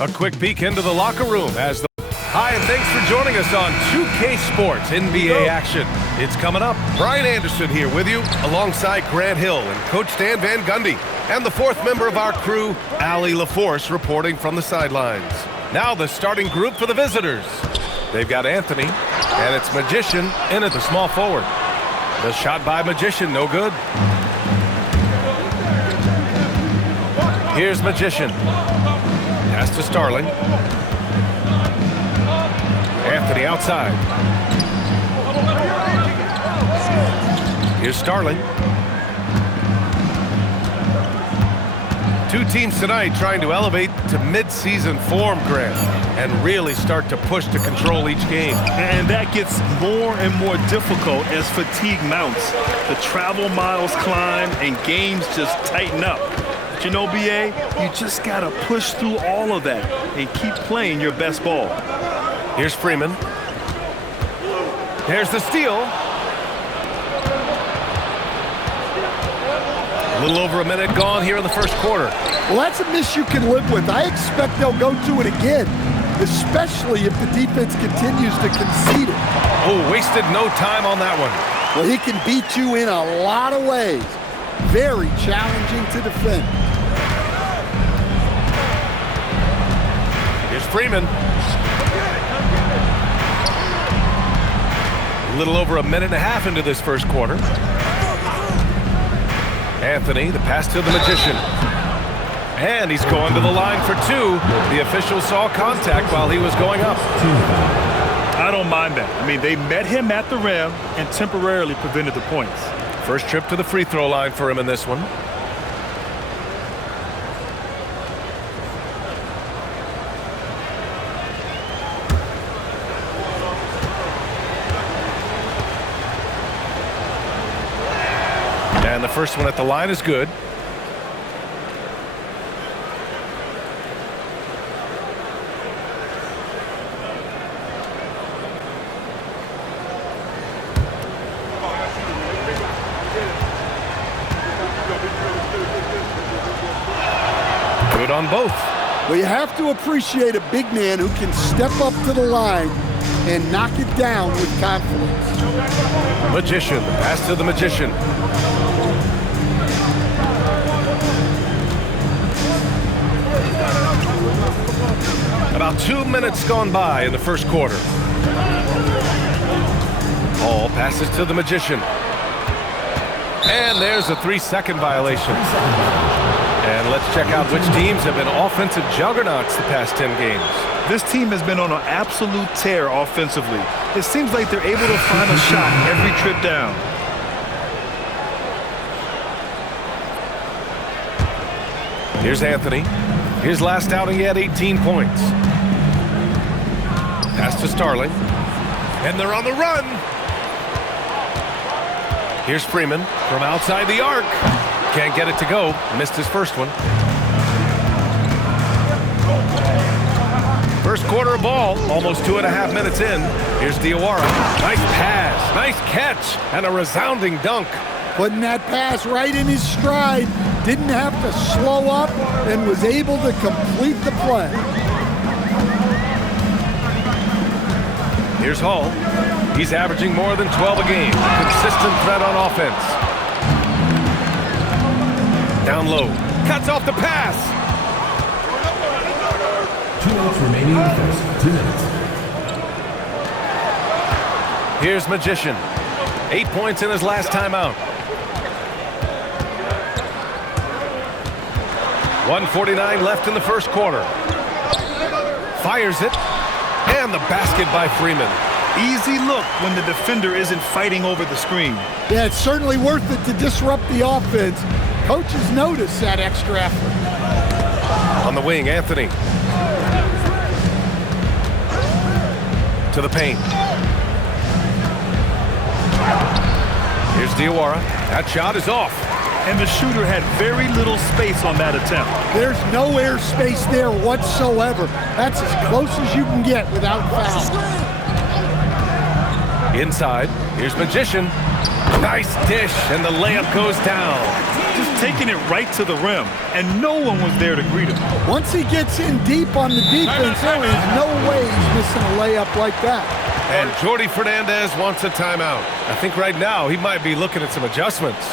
A quick peek into the locker room as the... Hi, and thanks for joining us on 2K Sports NBA action. It's coming up. Brian Anderson here with you, alongside Grant Hill and Coach Dan Van Gundy. And the fourth member of our crew, Allie LaForce, reporting from the sidelines. Now the starting group for the visitors. They've got Anthony, and it's Magician in at the small forward. The shot by Magician, no good. Here's Magician. Pass to Starling. Anthony outside. Here's Starling. Two teams tonight trying to elevate to mid-season form, Grant, and really start to push to control each game. And that gets more and more difficult as fatigue mounts. The travel miles climb and games just tighten up. But you know, BA, you just got to push through all of that and keep playing your best ball. Here's Freeman. There's the steal. A little over a minute gone here in the first quarter. Well, that's a miss you can live with. I expect they'll go to it again, especially if the defense continues to concede it. Oh, wasted no time on that one. Well, he can beat you in a lot of ways. Very challenging to defend. Here's Freeman. A little over a minute and a half into this first quarter. Anthony, the pass to the Magician. And he's going to the line for two. The official saw contact while he was going up. I don't mind that. I mean, they met him at the rim and temporarily prevented the points. First trip to the free throw line for him in this one. And the first one at the line is good. Good on both. Well, you have to appreciate a big man who can step up to the line and knock it down with confidence. Magician, the pass to the Magician. About 2 minutes gone by in the first quarter. Ball passes to the Magician. And there's a 3-second violation. And let's check out which teams have been offensive juggernauts the past 10 games. This team has been on an absolute tear offensively. It seems like they're able to find a shot every trip down. Here's Anthony. His last outing, he had 18 points. Pass to Starling. And they're on the run. Here's Freeman from outside the arc. Can't get it to go. Missed his first one. First quarter of ball, almost 2.5 minutes in. Here's Diawara. Nice pass, nice catch, and a resounding dunk. Putting that pass right in his stride. Didn't have to slow up and was able to complete the play. Here's Hall. He's averaging more than 12 a game. Consistent threat on offense. Down low. Cuts off the pass. 2 minutes remaining in the first. 2 minutes. Here's Magician. 8 points in his last timeout. 1:49 left in the first quarter. Fires it. And the basket by Freeman. Easy look when the defender isn't fighting over the screen. Yeah, it's certainly worth it to disrupt the offense. Coaches notice that extra effort. On the wing, Anthony. To the paint. Here's Diawara. That shot is off. And the shooter had very little space on that attempt. There's no air space there whatsoever. That's as close as you can get without foul. Inside, here's Magician. Nice dish, and the layup goes down. just taking it right to the rim, and no one was there to greet him. Once he gets in deep on the defense, there is no way he's missing a layup like that. And Jordi Fernandez wants a timeout. I think right now he might be looking at some adjustments.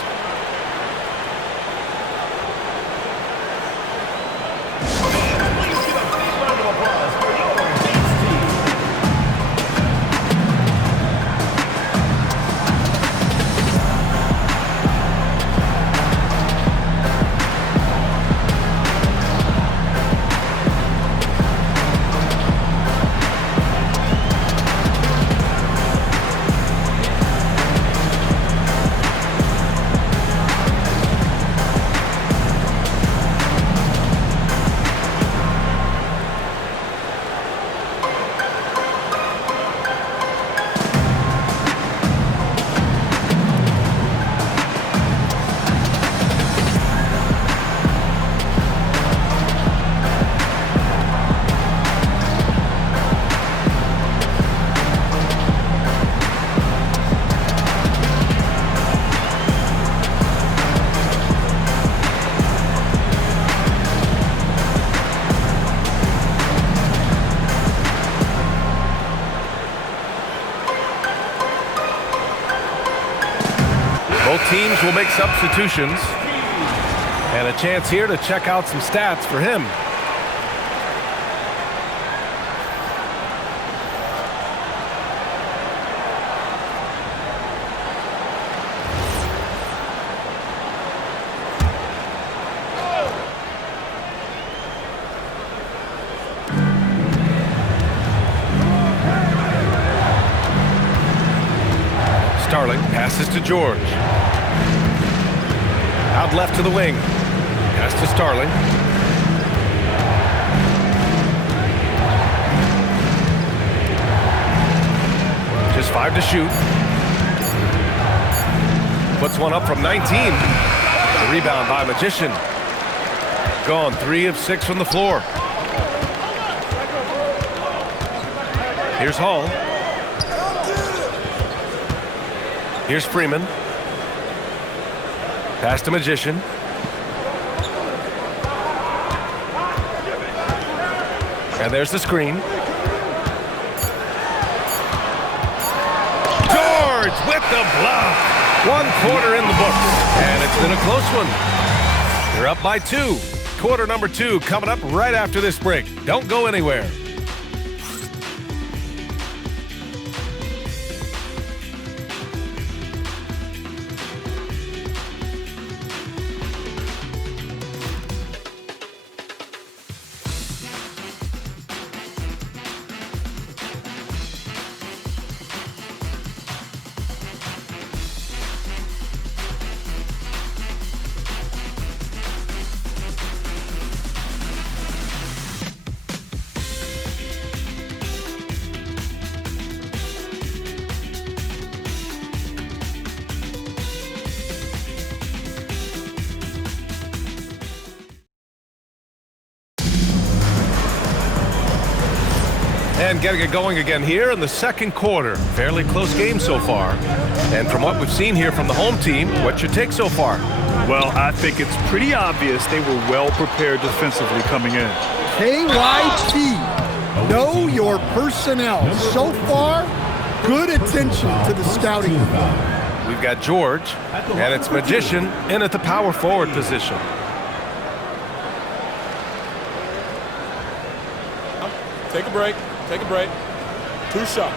Both teams will make substitutions. And a chance here to check out some stats for him. Starling passes to George. Out left to the wing. Pass to Starling. Just 5 to shoot. Puts one up from 19. The rebound by Magician. Gone 3 of 6 from the floor. Here's Hall. Here's Freeman. Pass to Magician. And there's the screen. George with the block. 1 quarter in the books. And it's been a close one. They're up by 2. Quarter number 2 coming up right after this break. Don't go anywhere. And getting it going again here in the second quarter. Fairly close game so far. And from what we've seen here from the home team, what's your take so far? Well, I think it's pretty obvious they were well prepared defensively coming in. KYT, know your personnel. So far, good attention to the scouting. We've got George, and it's Magician in at the power forward position. Take a break. Take a break. 2 shots.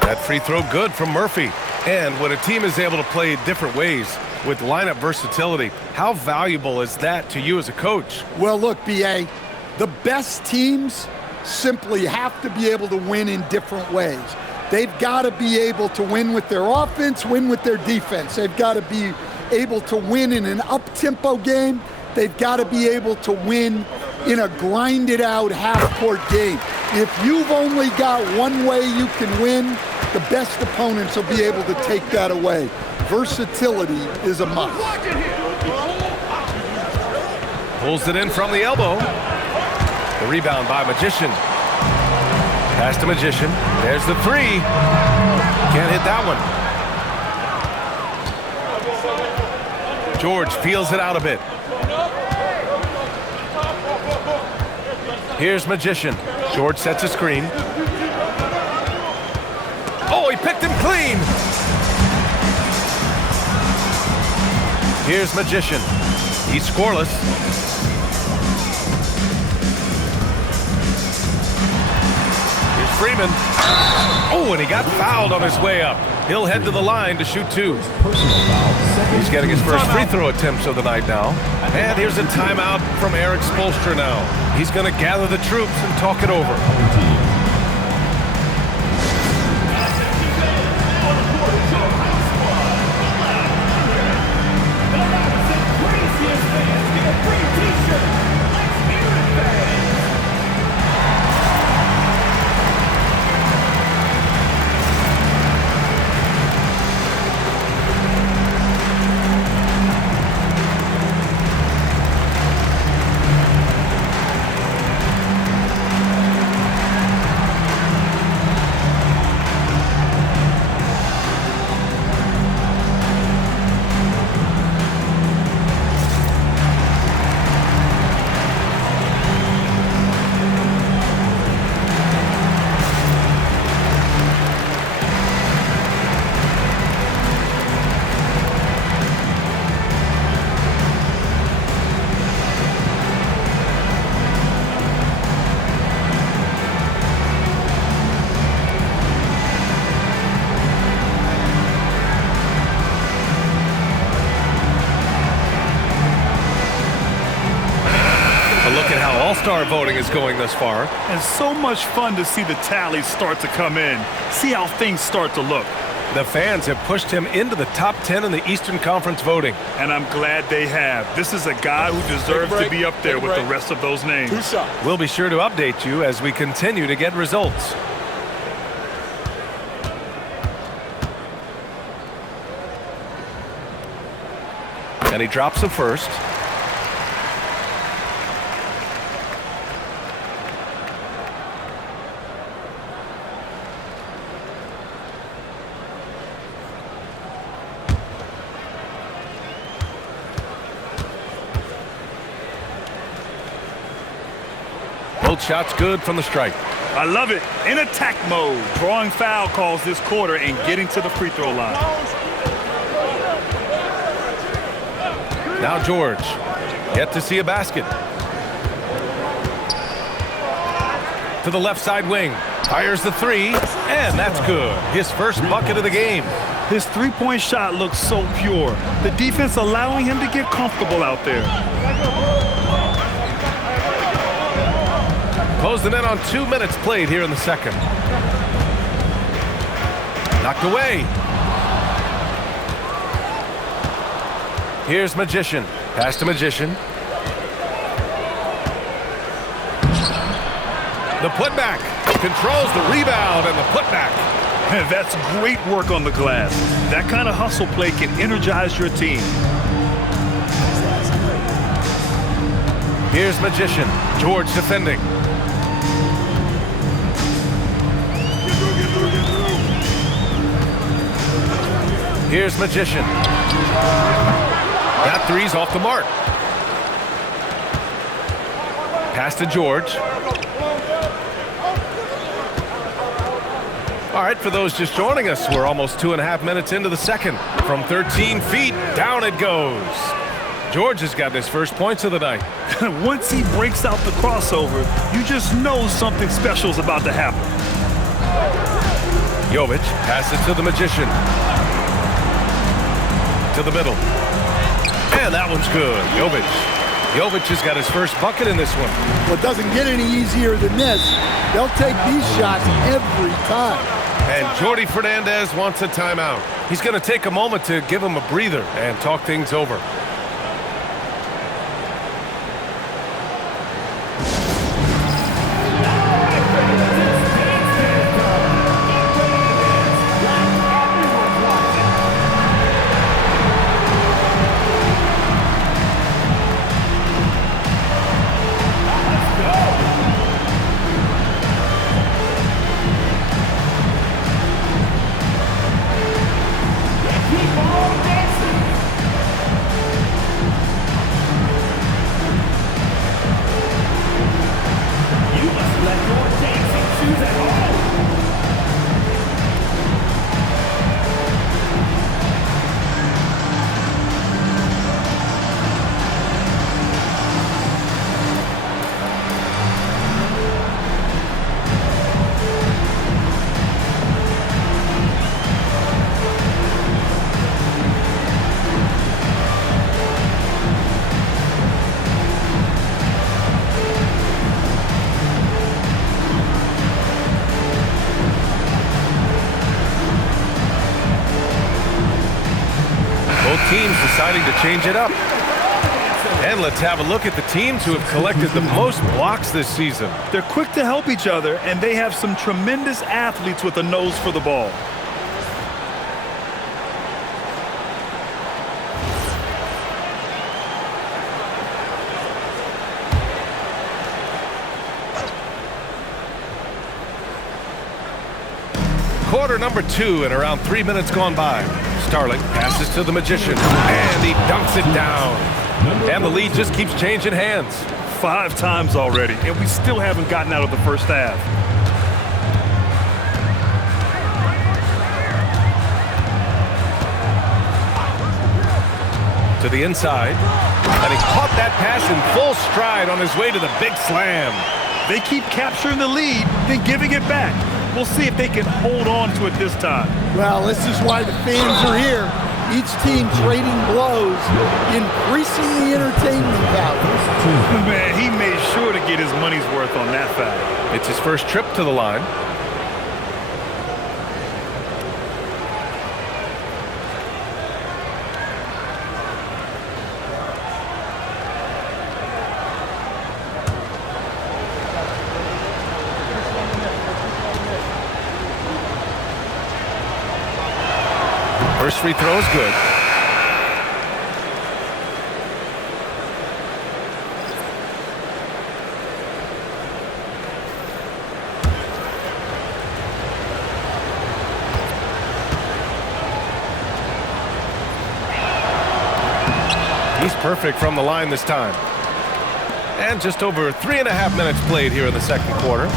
That free throw good from Murphy. And when a team is able to play different ways with lineup versatility, how valuable is that to you as a coach? Well, look, B.A., the best teams simply have to be able to win in different ways. They've got to be able to win with their offense, win with their defense. They've got to be able to win in an up-tempo game. They've got to be able to win in a grinded-out half-court game. If you've only got one way you can win, the best opponents will be able to take that away. Versatility is a must. Pulls it in from the elbow. The rebound by Magician. Pass to Magician. There's the three. Can't hit that one. George feels it out a bit. Here's Magician. George sets a screen. Oh, he picked him clean. Here's Magician. He's scoreless. Here's Freeman. Oh, and he got fouled on his way up. He'll head to the line to shoot two. He's getting his first free throw attempts of the night now. And here's a timeout from Eric Spoelstra now. He's going to gather the troops and talk it over. All-Star voting is going this far. And so much fun to see the tallies start to come in. See how things start to look. The fans have pushed him into the top 10 in the Eastern Conference voting. And I'm glad they have. This is a guy who deserves to be up there with the rest of those names. We'll be sure to update you as we continue to get results. And he drops the first. Both shots good from the stripe. I love it. In attack mode, drawing foul calls this quarter and getting to the free throw line. Now George, yet to see a basket. To the left side wing, fires the three, and that's good. His first bucket of the game. His three-point shot looks so pure. The defense allowing him to get comfortable out there. Closing in on 2 minutes played here in the second. Knocked away. Here's Magician. Pass to Magician. The putback. Controls the rebound and the putback. That's great work on the glass. That kind of hustle play can energize your team. Here's Magician. George defending. Here's Magician. That three's off the mark. Pass to George. All right, for those just joining us, we're almost 2.5 minutes into the second. From 13 feet, down it goes. George has got his first points of the night. Once he breaks out the crossover, you just know something special is about to happen. Jovic passes to the Magician. To the middle. And that one's good. Jovic has got his first bucket in this one. Well, it doesn't get any easier than this. They'll take these shots every time. And Jordi Fernandez wants a timeout. He's going to take a moment to give him a breather and talk things over. teams deciding to change it up. And let's have a look at the teams who have collected the most blocks this season. They're quick to help each other, and they have some tremendous athletes with a nose for the ball. Quarter number 2 and around 3 minutes gone by. Starling passes to the Magician, and he dunks it down. And the lead just keeps changing hands. 5 times already, and we still haven't gotten out of the first half. To the inside, and he caught that pass in full stride on his way to the big slam. They keep capturing the lead, then giving it back. We'll see if they can hold on to it this time. Well, this is why the fans are here. Each team trading blows, increasing the entertainment value. Man, he made sure to get his money's worth on that foul. It's his first trip to the line. First free throw is good. He's perfect from the line this time. And just over 3.5 minutes played here in the second quarter.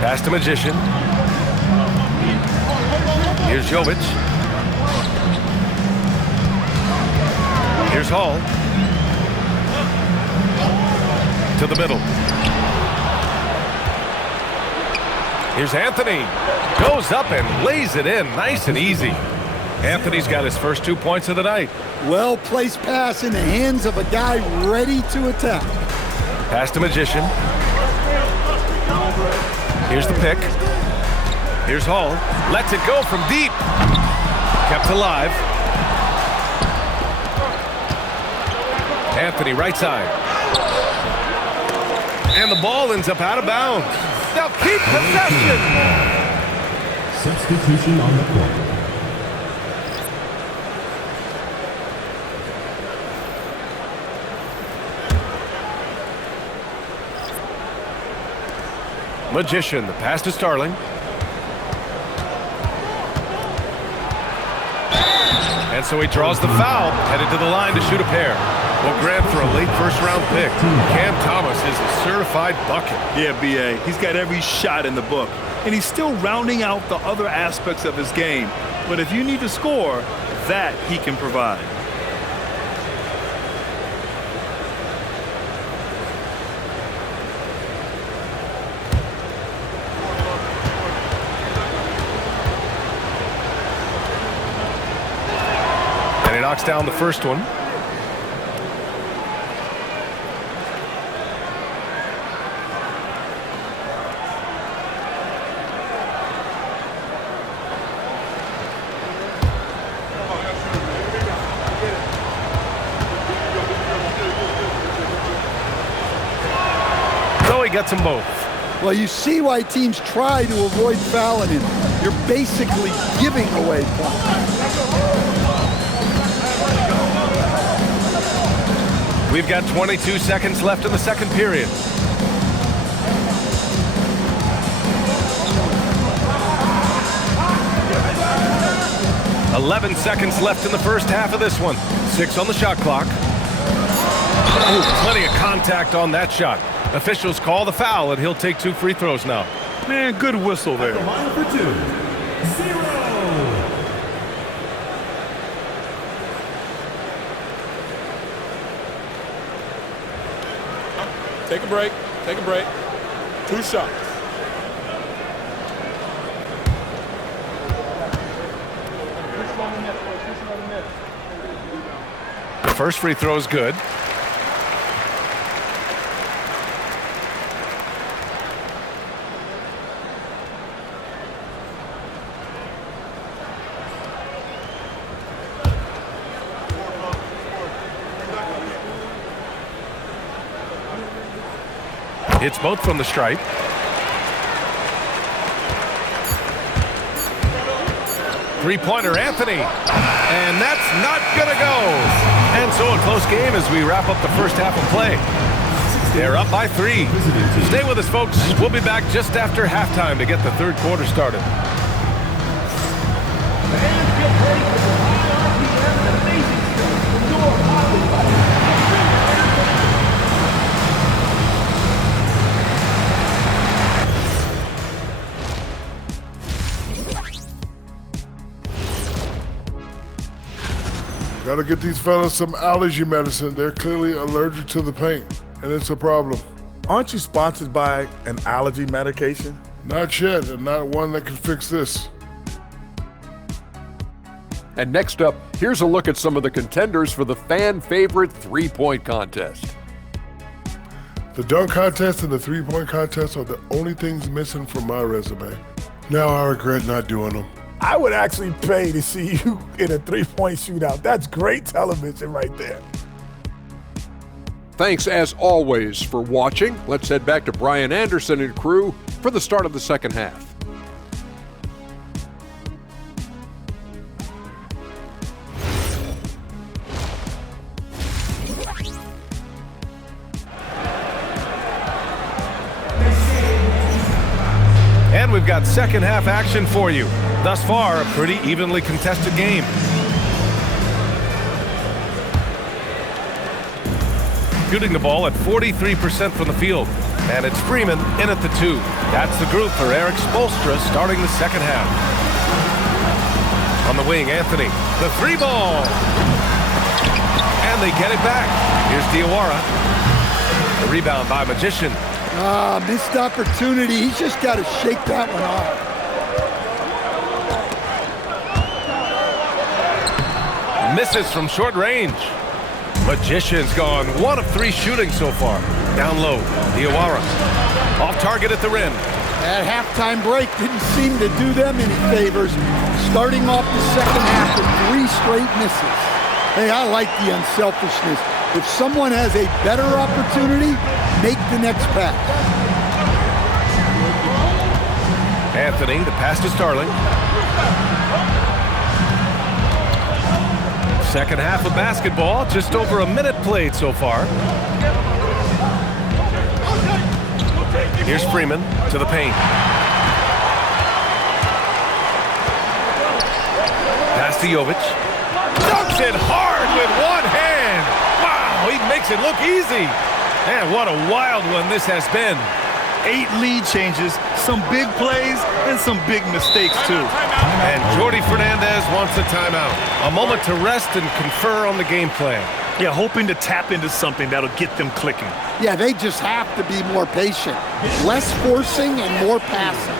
Pass to Magician. Here's Jovic. Here's Hall. To the middle. Here's Anthony. Goes up and lays it in nice and easy. Anthony's got his first 2 points of the night. Well-placed pass in the hands of a guy ready to attack. Pass to Magician. Here's the pick. Here's Hall. Lets it go from deep. Kept alive. Anthony right side. And the ball ends up out of bounds. They'll keep possession. Substitution on the court. Magician, the pass to Starling. And so he draws the foul, headed to the line to shoot a pair. Well, Grant, for a late first-round pick, Cam Thomas is a certified bucket. Yeah, B.A., he's got every shot in the book. And he's still rounding out the other aspects of his game. But if you need to score, that he can provide. And he knocks down the first one. He gets them both. Well, you see why teams try to avoid fouling him. You're basically giving away points. We've got 22 seconds left in the second period. "11 seconds left in the first half of this one. 6 on the shot clock. Oh, plenty of contact on that shot. Officials call the foul, and he'll take 2 free throws now. Man, good whistle there. The line for 2. 0. Take a break. Take a break. 2 shots. The first free throw is good. Hits both from the stripe. Three-pointer, Anthony. And that's not going to go. And so a close game as we wrap up the first half of play. They're up by 3. Stay with us, folks. We'll be back just after halftime to get the third quarter started. Gotta get these fellas some allergy medicine. They're clearly allergic to the paint, and it's a problem. Aren't you sponsored by an allergy medication? Not yet, and not one that can fix this. And next up, here's a look at some of the contenders for the fan-favorite three-point contest. The dunk contest and the three-point contest are the only things missing from my resume. Now I regret not doing them. I would actually pay to see you in a three-point shootout. That's great television right there. Thanks, as always, for watching. Let's head back to Brian Anderson and crew for the start of the second half. And we've got second half action for you. Thus far, a pretty evenly contested game. Shooting the ball at 43% from the field. And it's Freeman in at the 2. That's the group for Eric Spoelstra starting the second half. On the wing, Anthony. The 3-ball. And they get it back. Here's Diawara. The rebound by Magician. Missed opportunity. He's just got to shake that one off. Misses from short range. Magician's gone 1 of 3 shooting so far. Down low, Diawara. Off target at the rim. That halftime break didn't seem to do them any favors. Starting off the second half with 3 straight misses. Hey, I like the unselfishness. If someone has a better opportunity, make the next pass. Anthony, the pass to Starling. Second half of basketball, just over a minute played so far. Here's Freeman to the paint. Pass to Jovic. Dunks it hard with one hand. Wow, he makes it look easy. Man, what a wild one this has been. 8 lead changes, some big plays, and some big mistakes, too. And Jordi Fernandez wants a timeout. A moment to rest and confer on the game plan. Yeah, hoping to tap into something that'll get them clicking. Yeah, they just have to be more patient. Less forcing and more passing.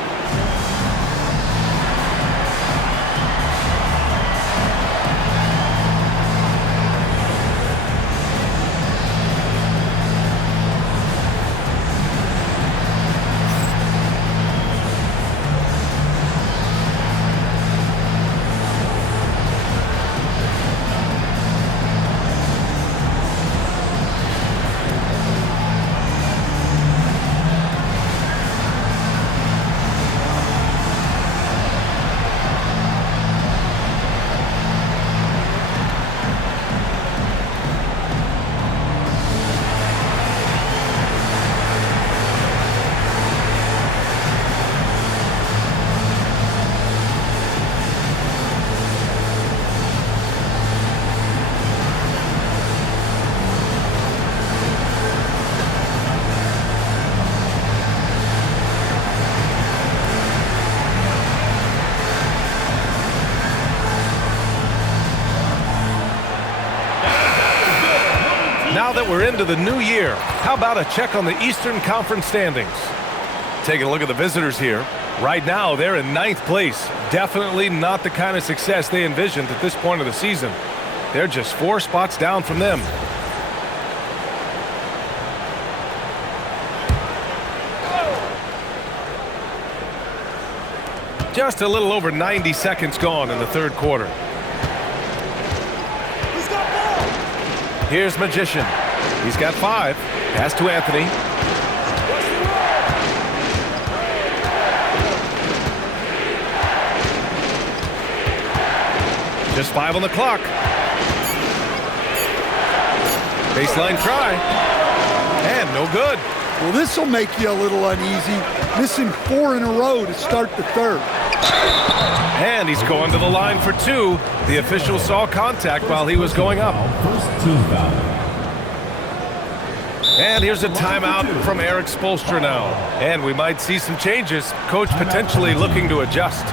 Now that we're into the new year, how about a check on the Eastern Conference standings? Taking a look at the visitors here. Right now, they're in 9th place. Definitely not the kind of success they envisioned at this point of the season. They're just 4 spots down from them. Just a little over 90 seconds gone in the third quarter. Here's Magician. He's got 5. Pass to Anthony. Just 5 on the clock. Baseline try. And no good. Well, this will make you a little uneasy. Missing 4 in a row to start the third. And he's going to the line for 2. The official saw contact while he was going up. First team foul. And here's a timeout from Erik Spoelstra now. And we might see some changes. Coach potentially looking to adjust.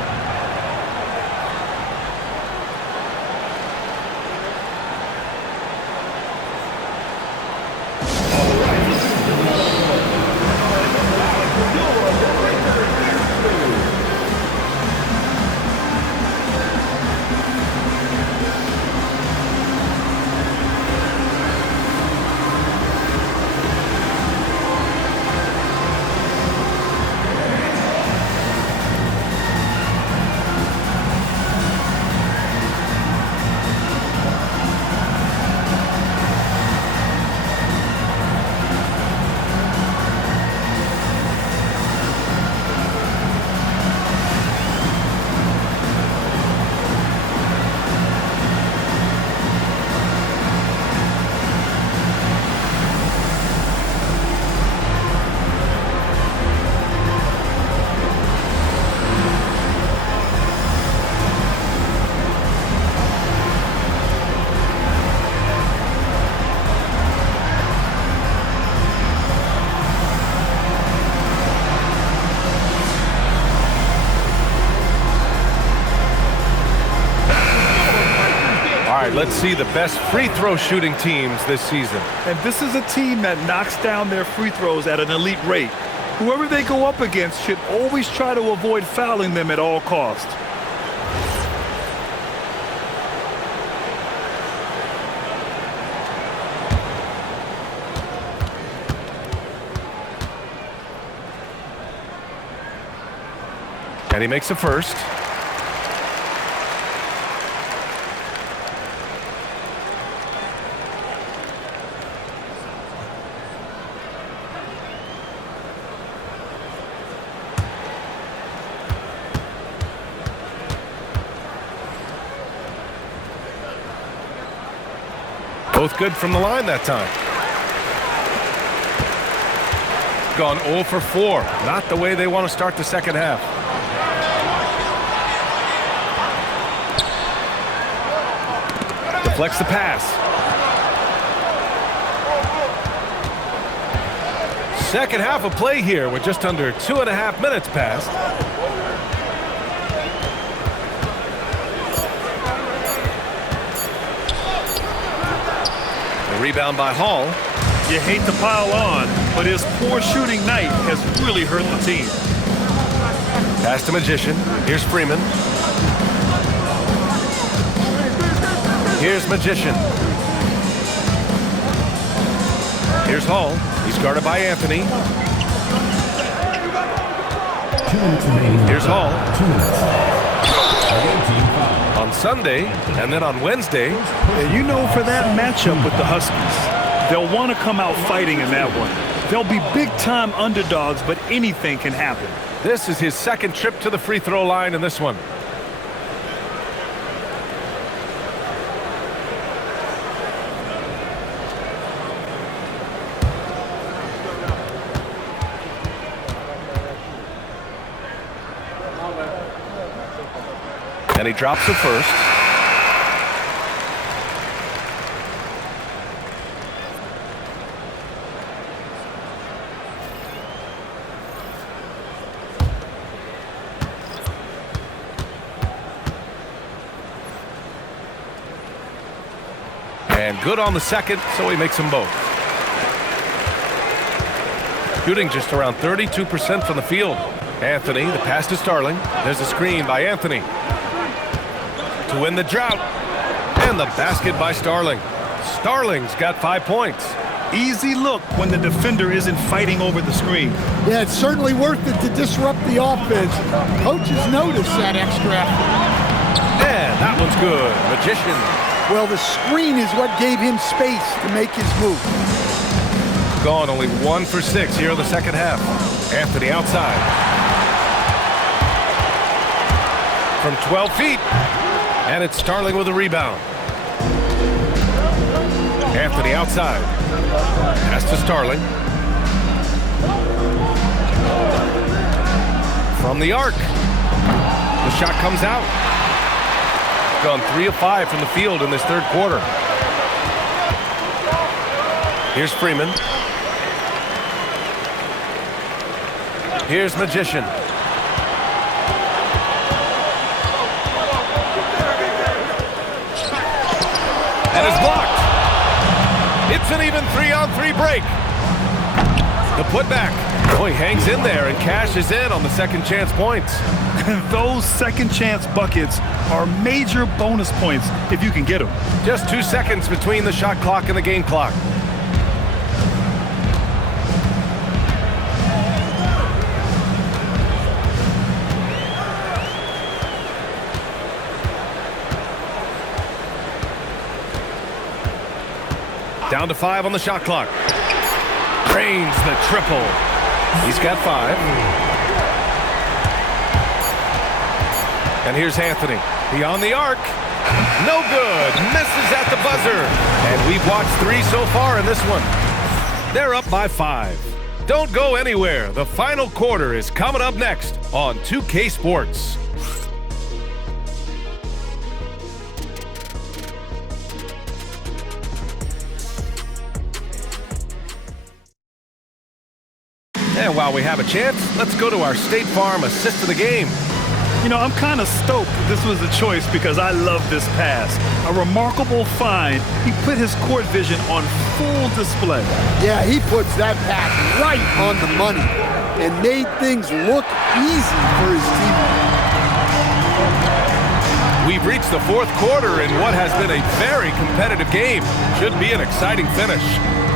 Let's see the best free throw shooting teams this season. And this is a team that knocks down their free throws at an elite rate. Whoever they go up against should always try to avoid fouling them at all costs. And he makes the first. Both good from the line that time. Gone 0 for 4. Not the way they want to start the second half. Deflects the pass. Second half of play here with just under 2.5 minutes passed. Rebound by Hall. You hate to pile on, but his poor shooting night has really hurt the team. Pass to Magician. Here's Freeman. Here's Magician. Here's Hall. He's guarded by Anthony. Here's Hall. On Sunday, and then on Wednesday. And you know, for that matchup with the Huskies, they'll want to come out fighting in that one. They'll be big-time underdogs, but anything can happen. This is his second trip to the free throw line in this one. And he drops the first. And good on the second, so he makes them both. Shooting just around 32% from the field. Anthony, the pass to Starling. There's a screen by Anthony. To win the drought. And the basket by Starling. Starling's got 5 points. Easy look when the defender isn't fighting over the screen. Yeah, it's certainly worth it to disrupt the offense. Coaches notice that extra effort. And that one's good. Magician. Well, the screen is what gave him space to make his move. Gone only 1 for 6 here in the second half. Anthony outside. From 12 feet. And it's Starling with a rebound. Anthony outside. Pass to Starling. From the arc. The shot comes out. Gone 3 of 5 from the field in this third quarter. Here's Freeman. Here's Magician. And it's blocked. It's an even 3-on-3 break. The putback. Oh, he hangs in there and cashes in on the second chance points. Those second chance buckets are major bonus points if you can get them. Just 2 seconds between the shot clock and the game clock. Down to 5 on the shot clock. Drains the triple. He's got 5. And here's Anthony. Beyond the arc. No good. Misses at the buzzer. And we've watched 3 so far in this one. They're up by 5. Don't go anywhere. The final quarter is coming up next on 2K Sports. And while we have a chance, let's go to our State Farm assist of the game. You know, I'm kind of stoked this was a choice because I love this pass. A remarkable find. He put his court vision on full display. Yeah, he puts that pass right on the money and made things look easy for his team. We've reached the fourth quarter in what has been a very competitive game. Should be an exciting finish.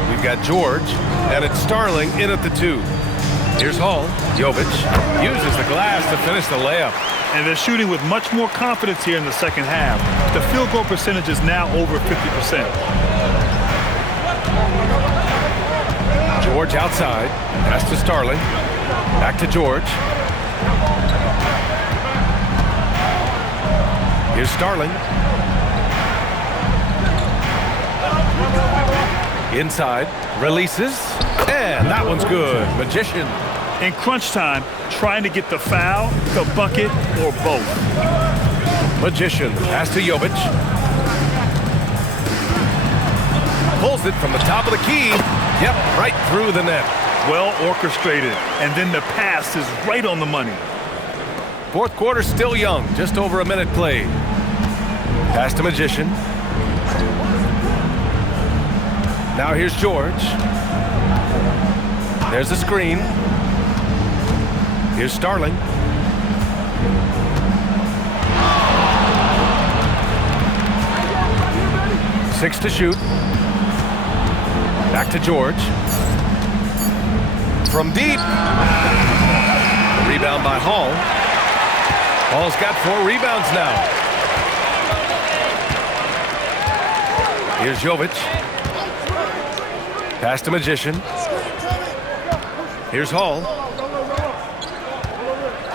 We've got George, and it's Starling in at the 2. Here's Hall. Jovic uses the glass to finish the layup. And they're shooting with much more confidence here in the second half. The field goal percentage is now over 50%. George outside. Pass to Starling. Back to George. Here's Starling. Inside. Releases. And that one's good. Magician. In crunch time, trying to get the foul, the bucket, or both. Magician. Pass to Jovic. Pulls it from the top of the key. Yep, right through the net. Well orchestrated. And then the pass is right on the money. Fourth quarter still young. Just over a minute played. Pass to Magician. Now here's George. There's the screen. Here's Starling. Six to shoot. Back to George. From deep. Rebound by Hall. Hall's got 4 rebounds now. Here's Jovic. Pass to Magician. Here's Hall.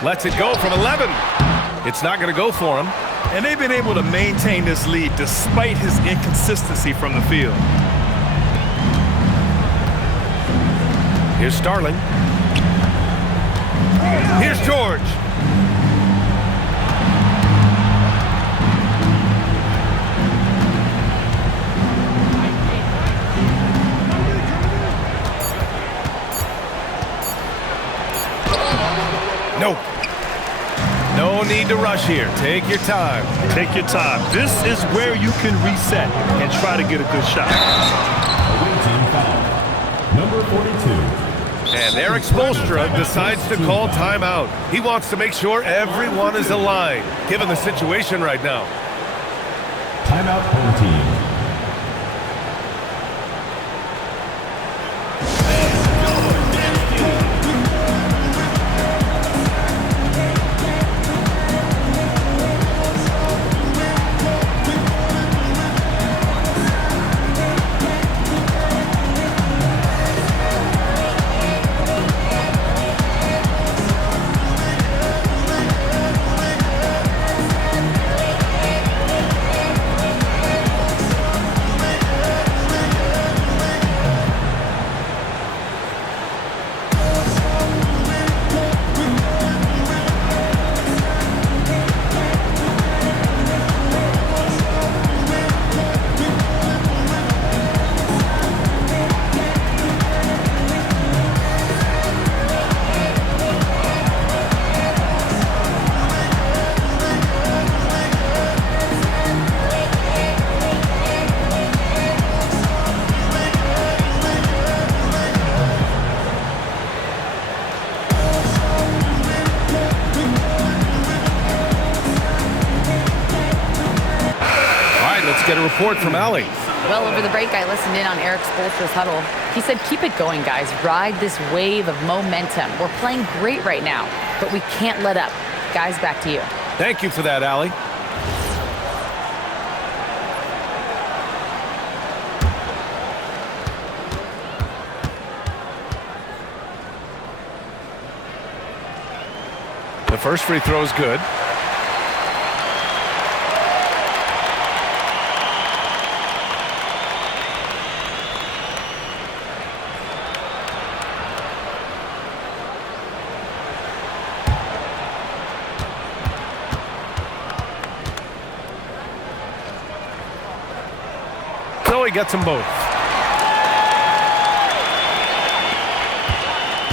Lets it go from 11. It's not going to go for him. And they've been able to maintain this lead despite his inconsistency from the field. Here's Starling. Here's George. Nope. No need to rush here. Take your time. Take your time. This is where you can reset and try to get a good shot. Away team foul. Number 42. And Eric Spoelstra decides to call timeout. He wants to make sure everyone is aligned, given the situation right now. Timeout home team. get a report from Allie. Well, over the break, I listened in on Eric Spoelstra's huddle. He said, keep it going, guys. Ride this wave of momentum. We're playing great right now, but we can't let up. Guys, back to you. Thank you for that, Allie. The first free throw is good. So he gets them both.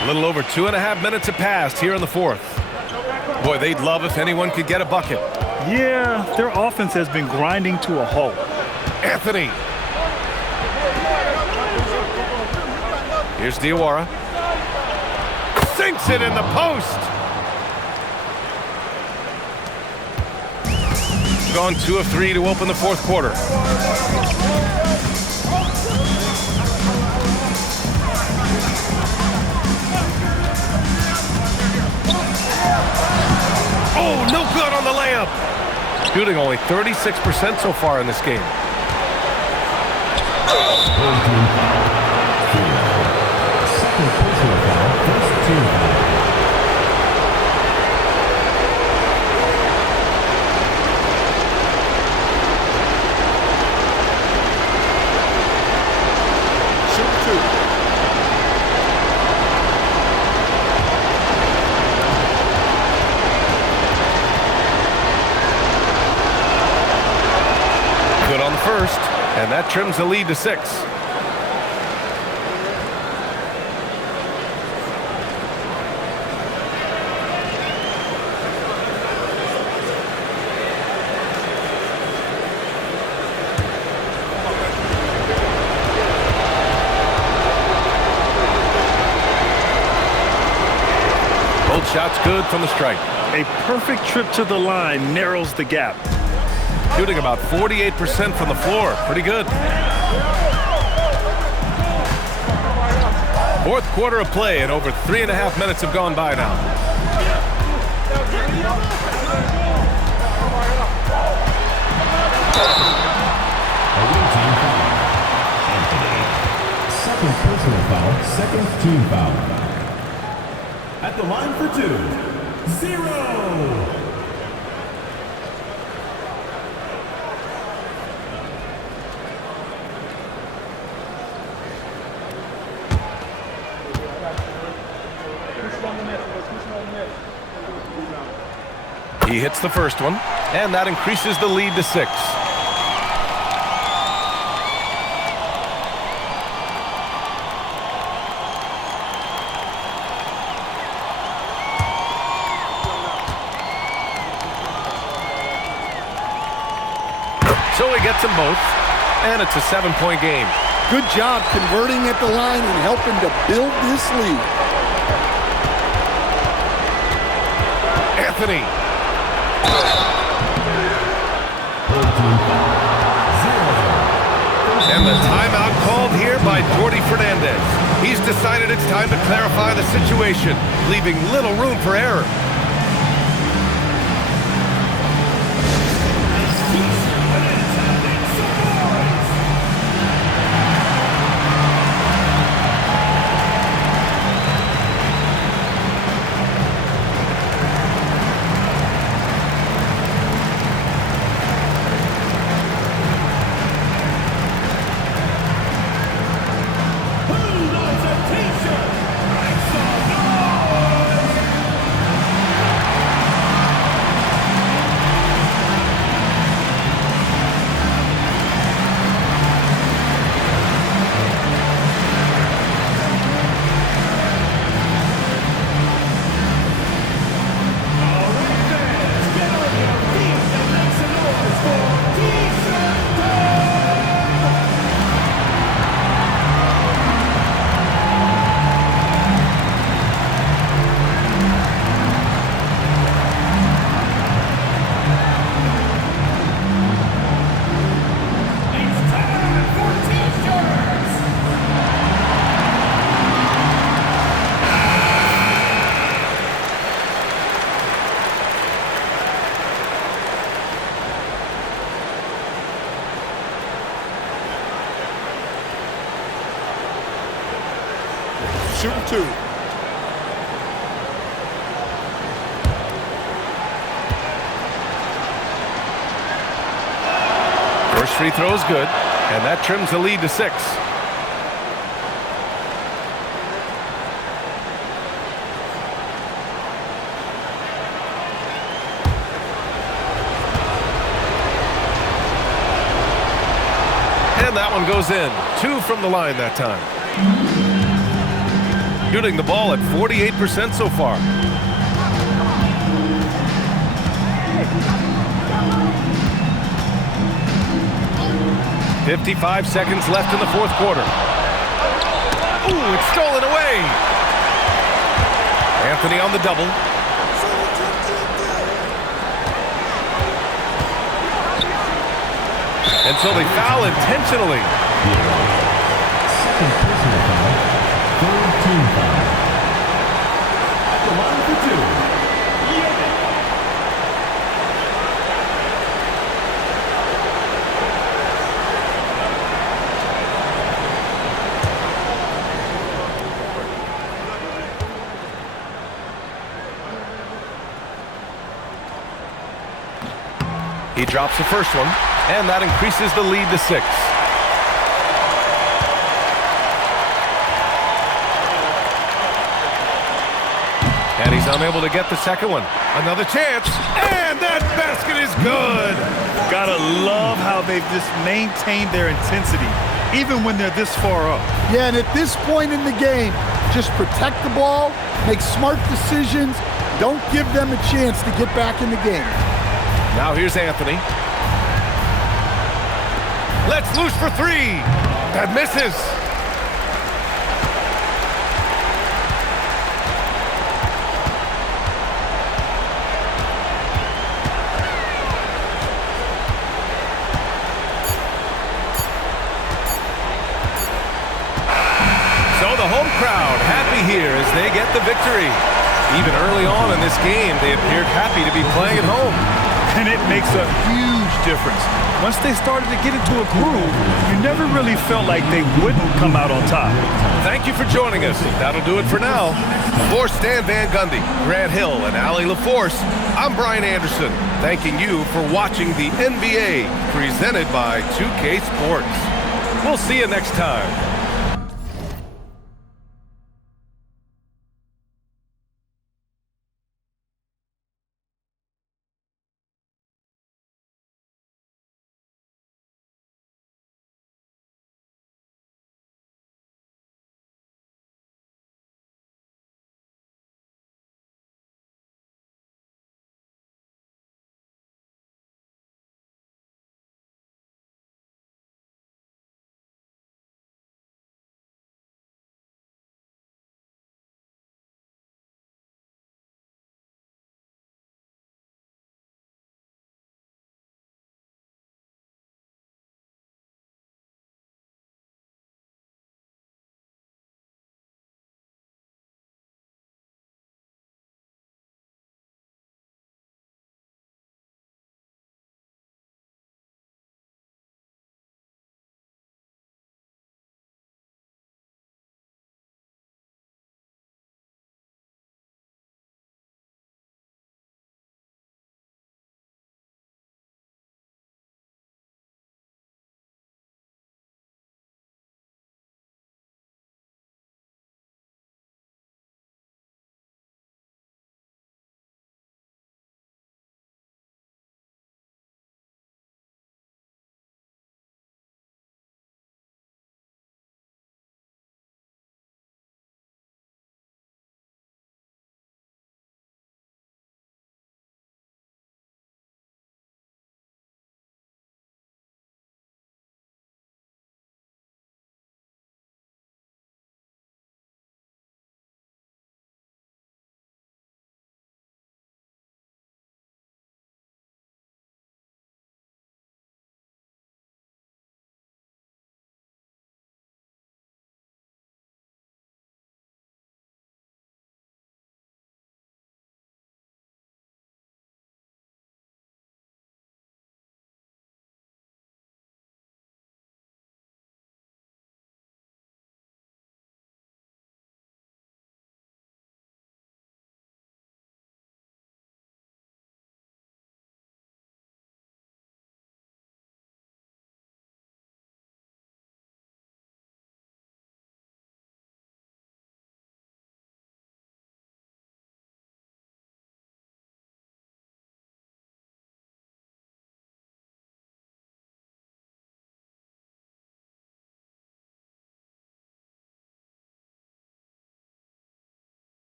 A little over 2.5 minutes have passed here in the fourth. Boy, they'd love if anyone could get a bucket. Yeah, their offense has been grinding to a halt. Anthony. Here's Diawara. Sinks it in the post. Gone 2 of 3 to open the fourth quarter. Oh, no good on the layup. Shooting only 36% so far in this game. Second personal foul, first team. Good on the first, and that trims the lead to 6. Both shots good from the stripe. A perfect trip to the line narrows the gap. Shooting about 48% from the floor. Pretty good. Fourth quarter of play, and over 3.5 minutes have gone by now. Away team foul. Anthony. Second personal foul, second team foul. At the line for 2, 0. He hits the first one, and that increases the lead to 6. So he gets them both, and it's a 7-point game. Good job converting at the line and helping to build this lead. Anthony. And the timeout called here by Jordi Fernandez. He's decided it's time to clarify the situation, leaving little room for error. shooting 2. First free throw is good, and that trims the lead to 6. And that one goes in. 2 from the line that time. Shooting the ball at 48% so far. "55 seconds left in the fourth quarter. Ooh, it's stolen away. Anthony on the double. And so they foul intentionally. Second personal foul. Third team foul. At the line for 2. He drops the first one, and that increases the lead to 6. And he's unable to get the second one. Another chance, and that basket is good. Gotta love how they've just maintained their intensity, even when they're this far up. Yeah, and at this point in the game, just protect the ball, make smart decisions, don't give them a chance to get back in the game. Now here's Anthony. Let's loose for 3. That misses. So the home crowd happy here as they get the victory. Even early on in this game, they appeared happy to be playing at home. And it makes a huge difference. Once they started to get into a groove, you never really felt like they wouldn't come out on top. Thank you for joining us. That'll do it for now. For Stan Van Gundy, Grant Hill, and Allie LaForce, I'm Brian Anderson, thanking you for watching the NBA presented by 2K Sports. We'll see you next time.